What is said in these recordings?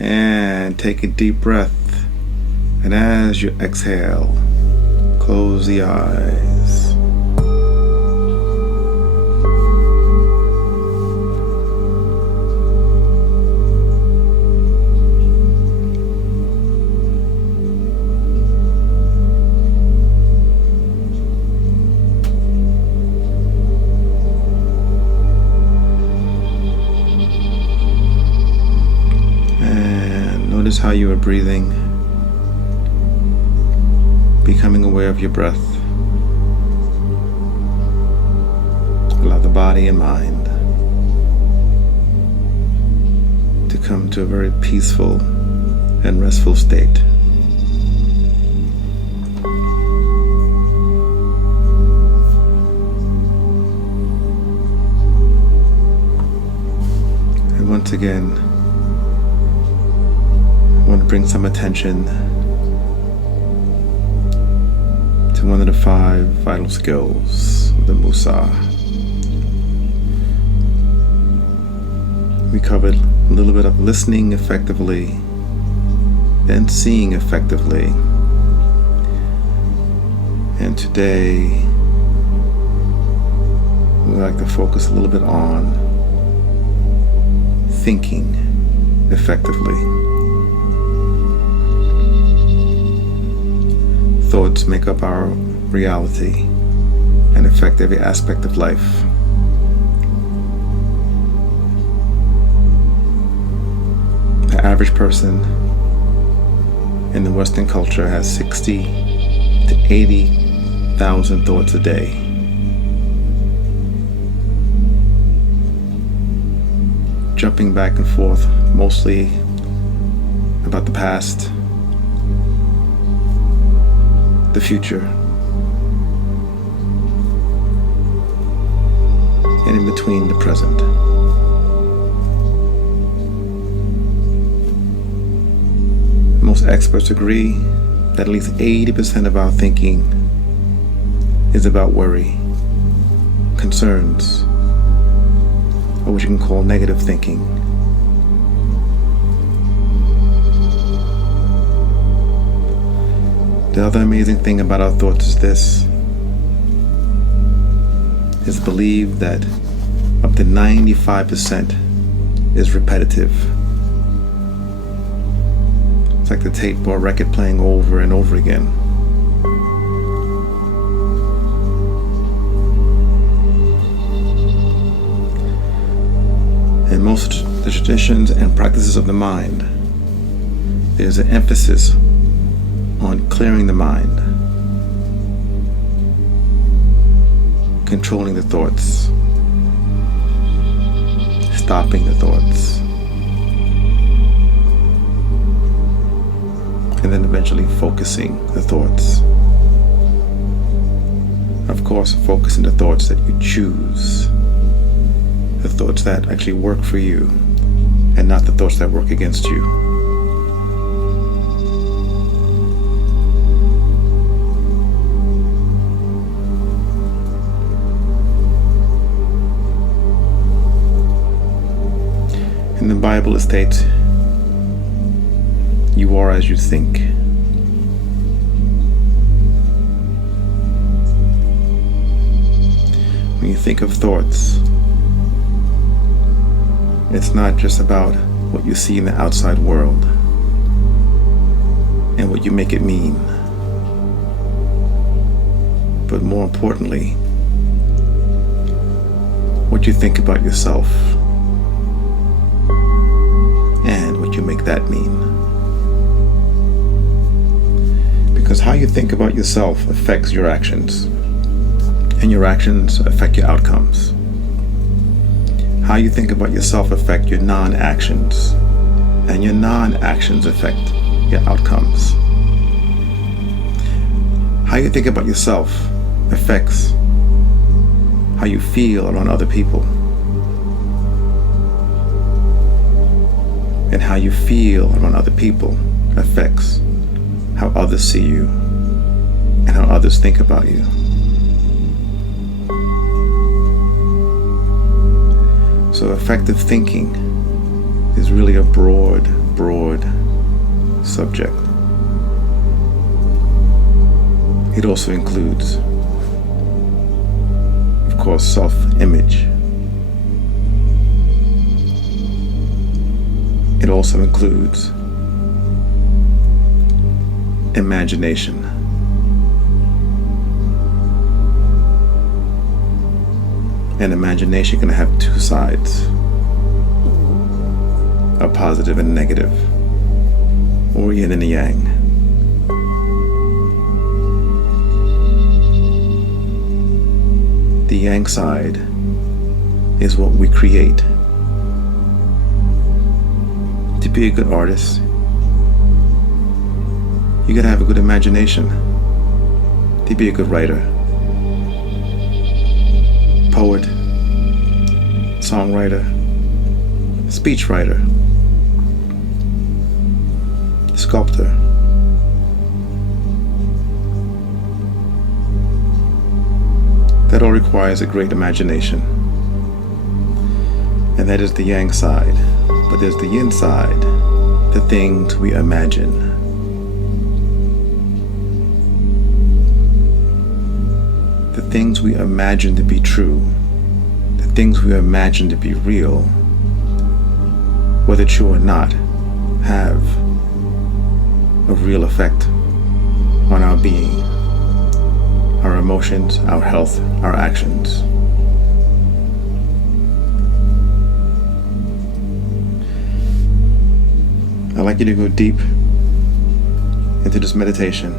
And take a deep breath. And as you exhale, close the eyes. Notice how you are breathing, becoming aware of your breath. Allow the body and mind to come to a very peaceful and restful state. And once again, I want to bring some attention to one of the 5 vital skills of the Musa. We covered a little bit of listening effectively, then seeing effectively. And today, we'd like to focus a little bit on thinking effectively. Thoughts make up our reality and affect every aspect of life. The average person in the Western culture has 60 to 80,000 thoughts a day. Jumping back and forth, mostly about the past, the future, and in between the present. Most experts agree that at least 80% of our thinking is about worry, concerns, or what you can call negative thinking. The other amazing thing about our thoughts is this: it's believed that up to 95% is repetitive. It's like the tape or record playing over and over again. In most of the traditions and practices of the mind, there's an emphasis on clearing the mind, controlling the thoughts, stopping the thoughts, and then eventually focusing the thoughts. Of course, focusing the thoughts that you choose, the thoughts that actually work for you, and not the thoughts that work against you. In the Bible it states, you are as you think. When you think of thoughts, it's not just about what you see in the outside world and what you make it mean, but more importantly, what you think about yourself and what you make that mean. Because how you think about yourself affects your actions, and your actions affect your outcomes. How you think about yourself affect your non-actions, and your non-actions affect your outcomes. How you think about yourself affects how you feel around other people, and how you feel around other people affects how others see you and how others think about you. So effective thinking is really a broad broad subject. It also includes, of course, self-image. It also includes imagination. And imagination can have two sides, a positive and negative, or yin and yang. The yang side is what we create. To be a good artist, you gotta have a good imagination. To be a good writer, poet, songwriter, speechwriter, sculptor. That all requires a great imagination. And that is the yang side. But there's the yin side, the things we imagine. The things we imagine to be true, the things we imagine to be real, whether true or not, have a real effect on our being, our emotions, our health, our actions. I'd like you to go deep into this meditation,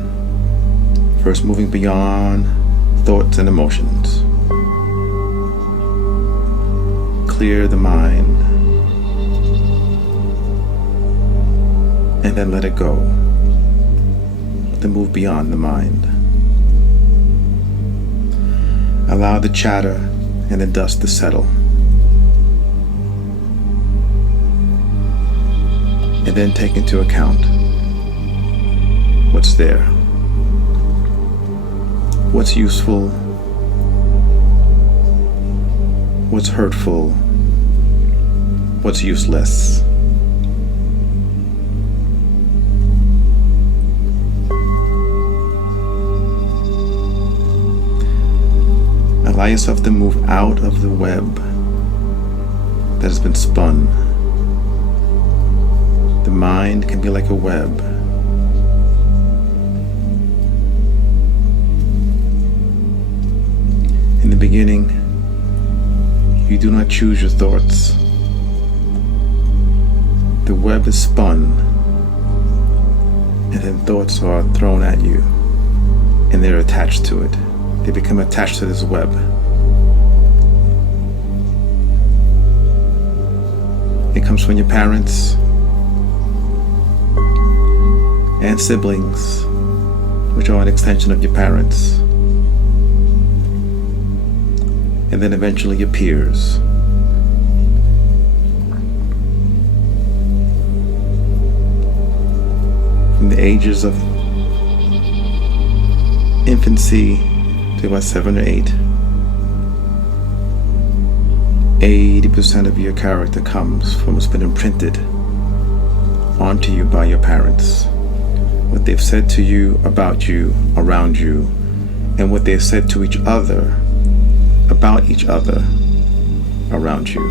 first moving beyond thoughts and emotions. Clear the mind, and then let it go. Then move beyond the mind. Allow the chatter and the dust to settle. And then take into account what's there, what's useful, what's hurtful, what's useless. Allow yourself to move out of the web that has been spun. The mind can be like a web. In the beginning, you do not choose your thoughts. The web is spun, and then thoughts are thrown at you, and they're attached to it. They become attached to this web. It comes from your parents and siblings, which are an extension of your parents, and then eventually your peers. From the ages of infancy to about 7 or 8, 80% of your character comes from what's been imprinted onto you by your parents. What they've said to you, about you, around you, and what they've said to each other, about each other, around you.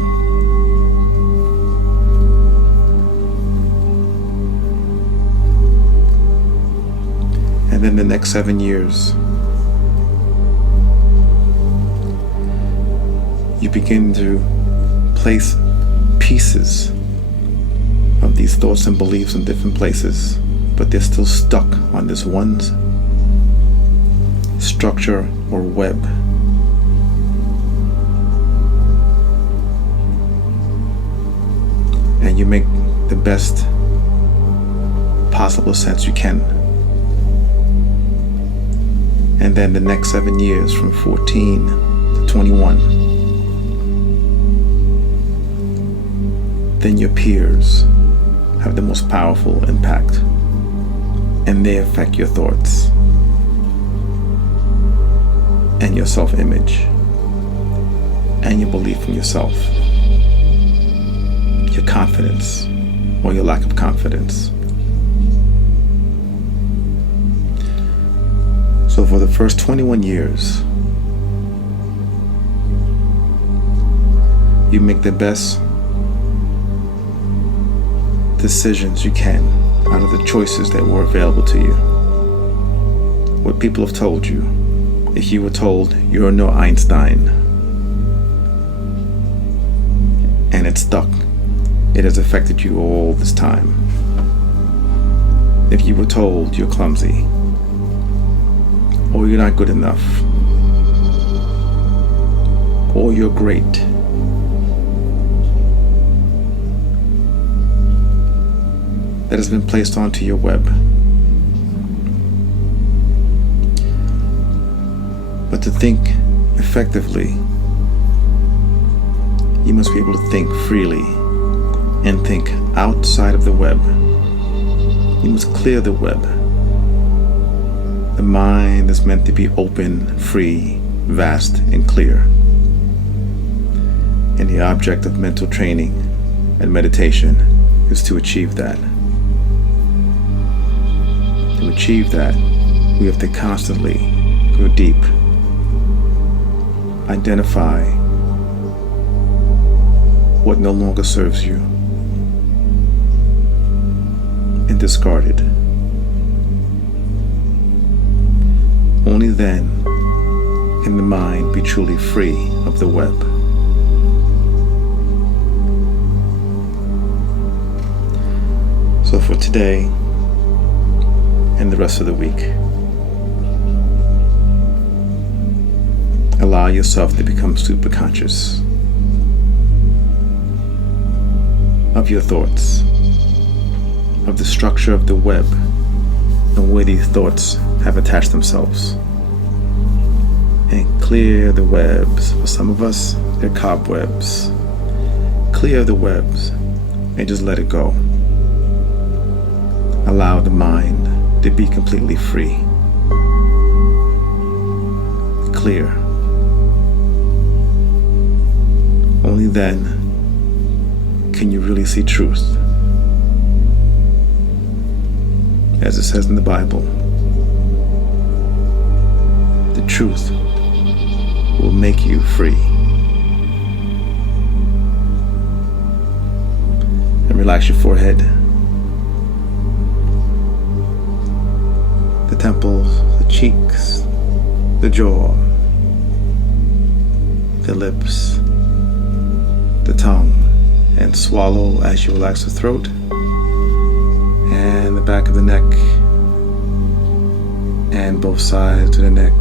And then the next 7 years, you begin to place pieces of these thoughts and beliefs in different places, but they're still stuck on this one structure or web. And you make the best possible sense you can. And then the next 7 years, from 14 to 21, then your peers have the most powerful impact, and they affect your thoughts and your self-image and your belief in yourself, your confidence, or your lack of confidence. So for the first 21 years, you make the best decisions you can out of the choices that were available to you. What people have told you. If you were told you're no Einstein and it stuck, it has affected you all this time. If you were told you're clumsy or you're not good enough or you're great, that has been placed onto your web. But to think effectively, you must be able to think freely and think outside of the web. You must clear the web. The mind is meant to be open, free, vast, and clear. And the object of mental training and meditation is to achieve that. To achieve that, we have to constantly go deep, identify what no longer serves you, and discard it. Only then can the mind be truly free of the web. So for today and the rest of the week, allow yourself to become super conscious of your thoughts, of the structure of the web, and where these thoughts have attached themselves. And clear the webs. For some of us, they're cobwebs. Clear the webs and just let it go. Allow the mind to be completely free. Clear. Only then can you really see truth. As it says in the Bible, the truth will make you free. And relax your forehead, the temples, the cheeks, the jaw, the lips, the tongue, and swallow as you relax the throat and the back of the neck and both sides of the neck,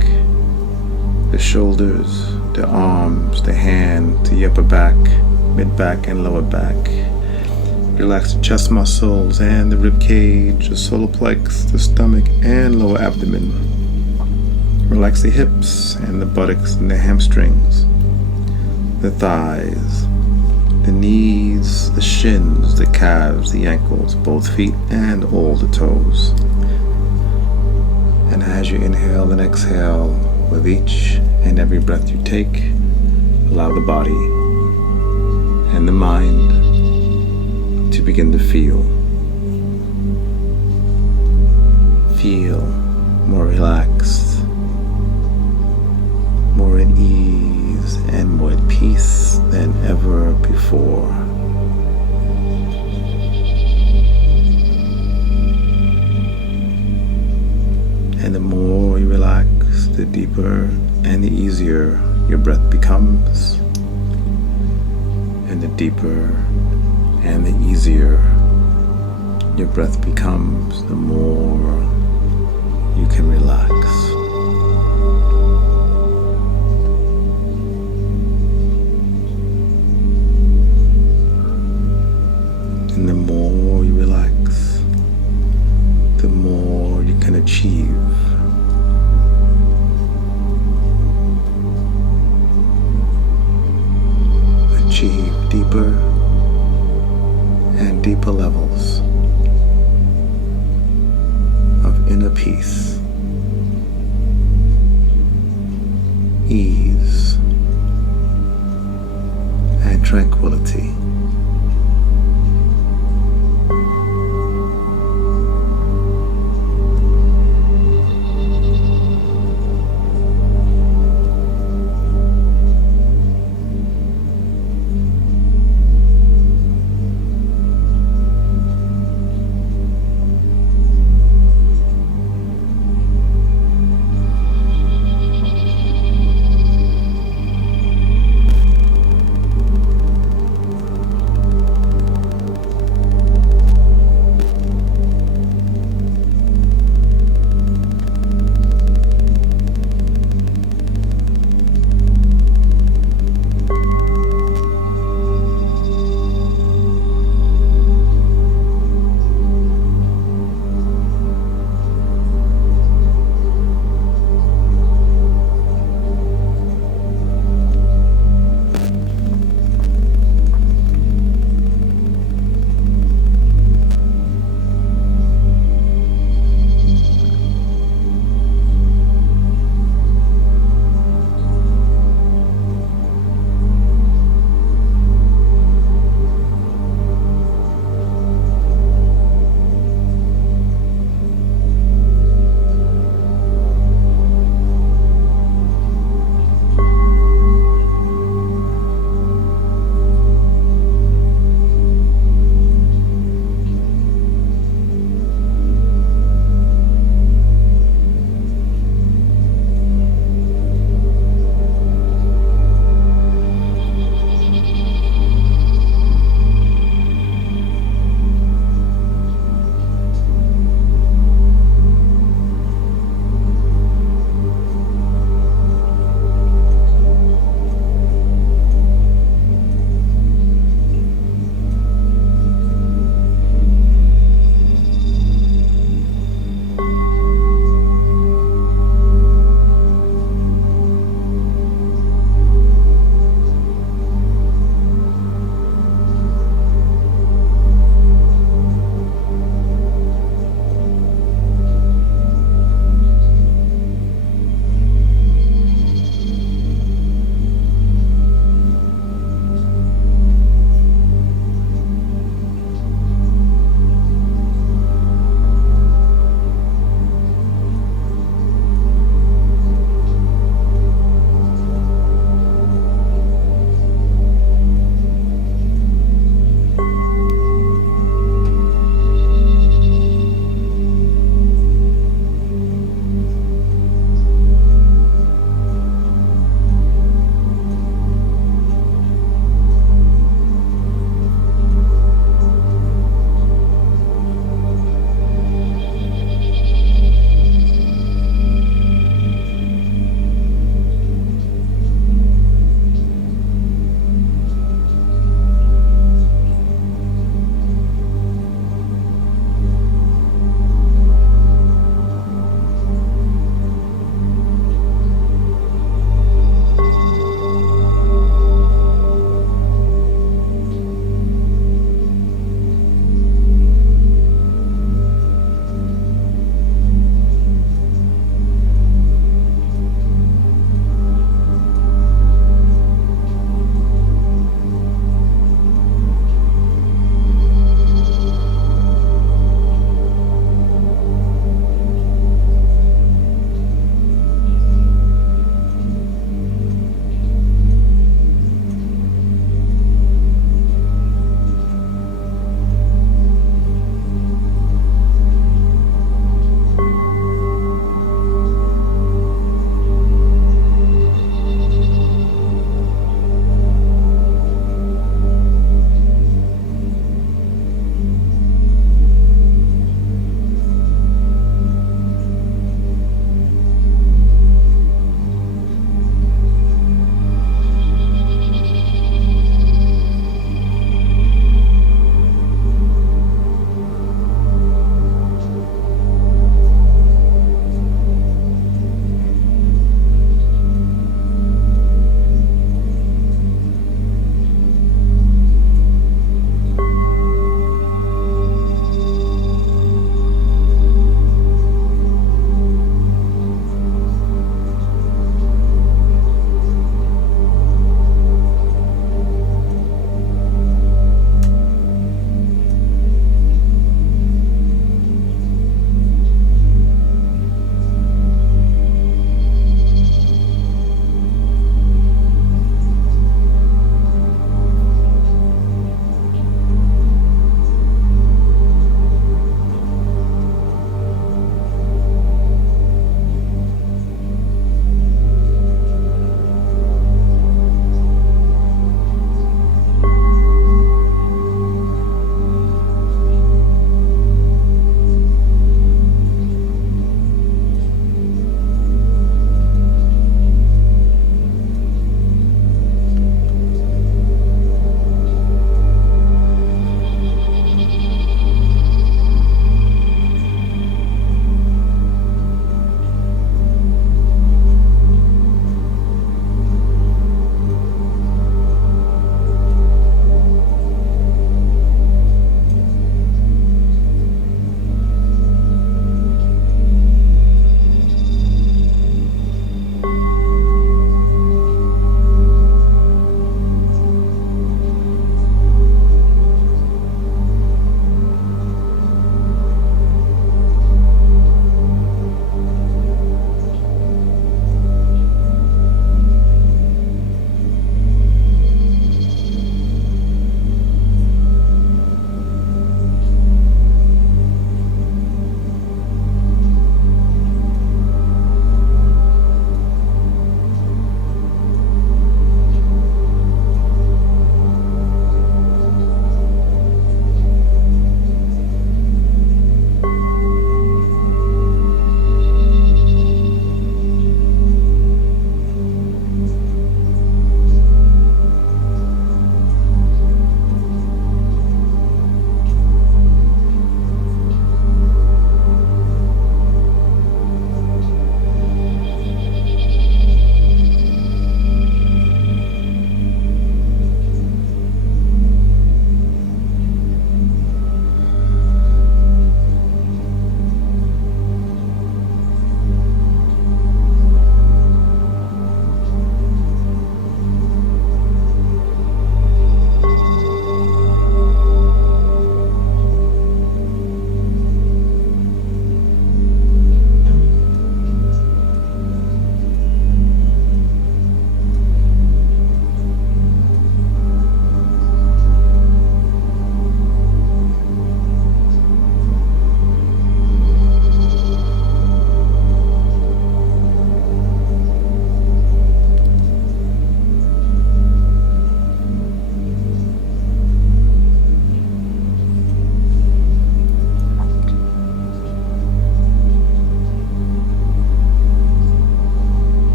the shoulders, the arms, the hand, the upper back, mid back, and lower back. Relax the chest muscles and the rib cage, the solar plex, the stomach, and lower abdomen. Relax the hips and the buttocks and the hamstrings, the thighs, the knees, the shins, the calves, the ankles, both feet, and all the toes. And as you inhale and exhale, with each and every breath you take, allow the body and the mind to begin to feel. Feel more relaxed, more at ease, and more at peace than ever before. And the more you relax, the deeper and the easier your breath becomes. And the deeper and the easier your breath becomes, the more you can relax. And the more you relax, the more you can achieve. Achieve deeper and deeper levels of inner peace, ease, and tranquility.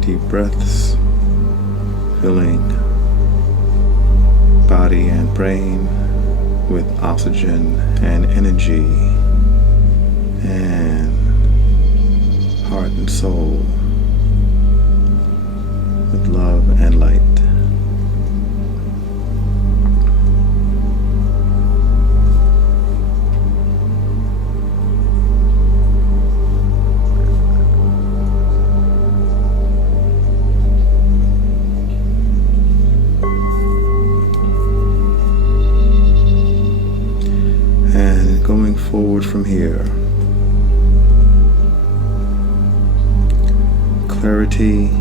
deep breaths, filling body and brain with oxygen and energy, and heart and soul with love and light. And going forward from here, clarity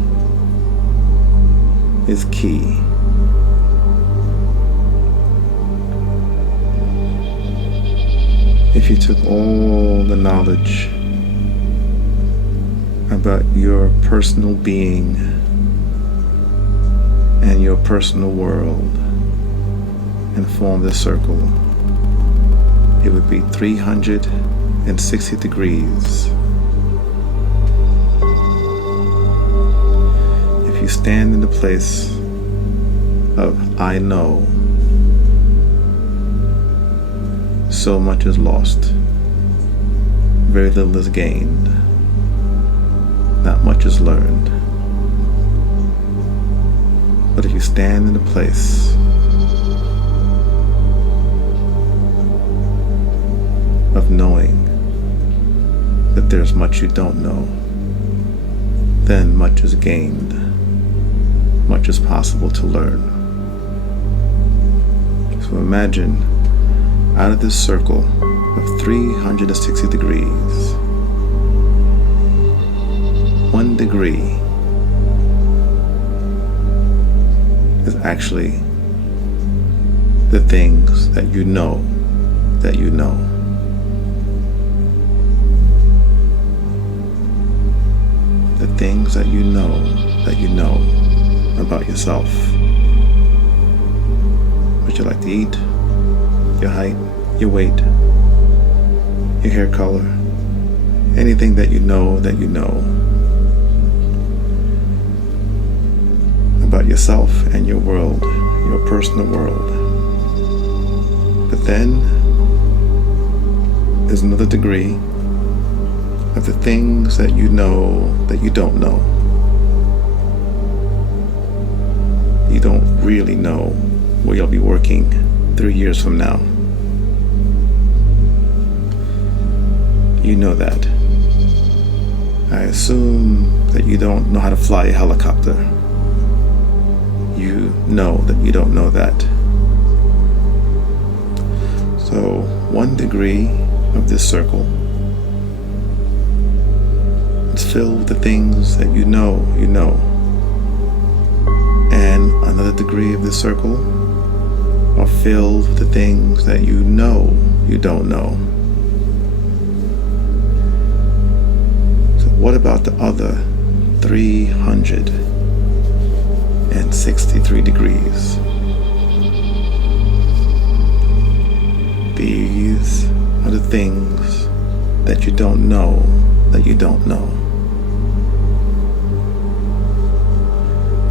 is key. If you took all the knowledge about your personal being and your personal world and formed a circle, it would be 360 degrees. If you stand in the place of I know, so much is lost, very little is gained, not much is learned. But if you stand in the place of knowing that there's much you don't know, then much is gained, much is possible to learn. So imagine out of this circle of 360 degrees, 1 degree is actually the things that you know that you know. The things that you know about yourself. What you like to eat, your height, your weight, your hair color, anything that you know about yourself and your world, your personal world. But then there's another degree of the things that you know that you don't know. You don't really know where you'll be working 3 years from now. You know that. I assume that you don't know how to fly a helicopter. You know that you don't know that. So 1 degree of this circle is filled with the things that you know. And another degree of this circle are filled with the things that you know you don't know. So what about the other 363 degrees? These are the things that you don't know that you don't know.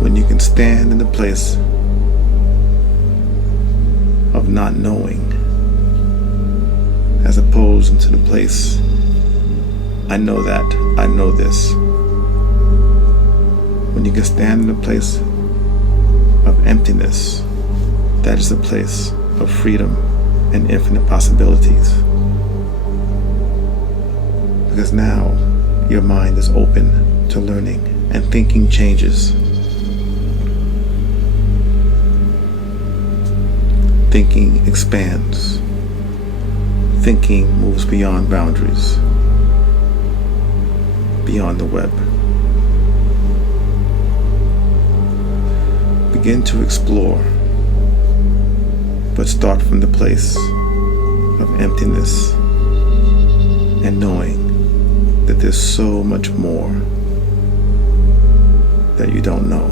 When you can stand in the place of not knowing, as opposed to the place, I know that, I know this. When you can stand in the place of emptiness, that is a place of freedom and infinite possibilities. Because now your mind is open to learning and thinking changes. Thinking expands. Thinking moves beyond boundaries, beyond the web. Begin to explore, but start from the place of emptiness and knowing that there's so much more that you don't know.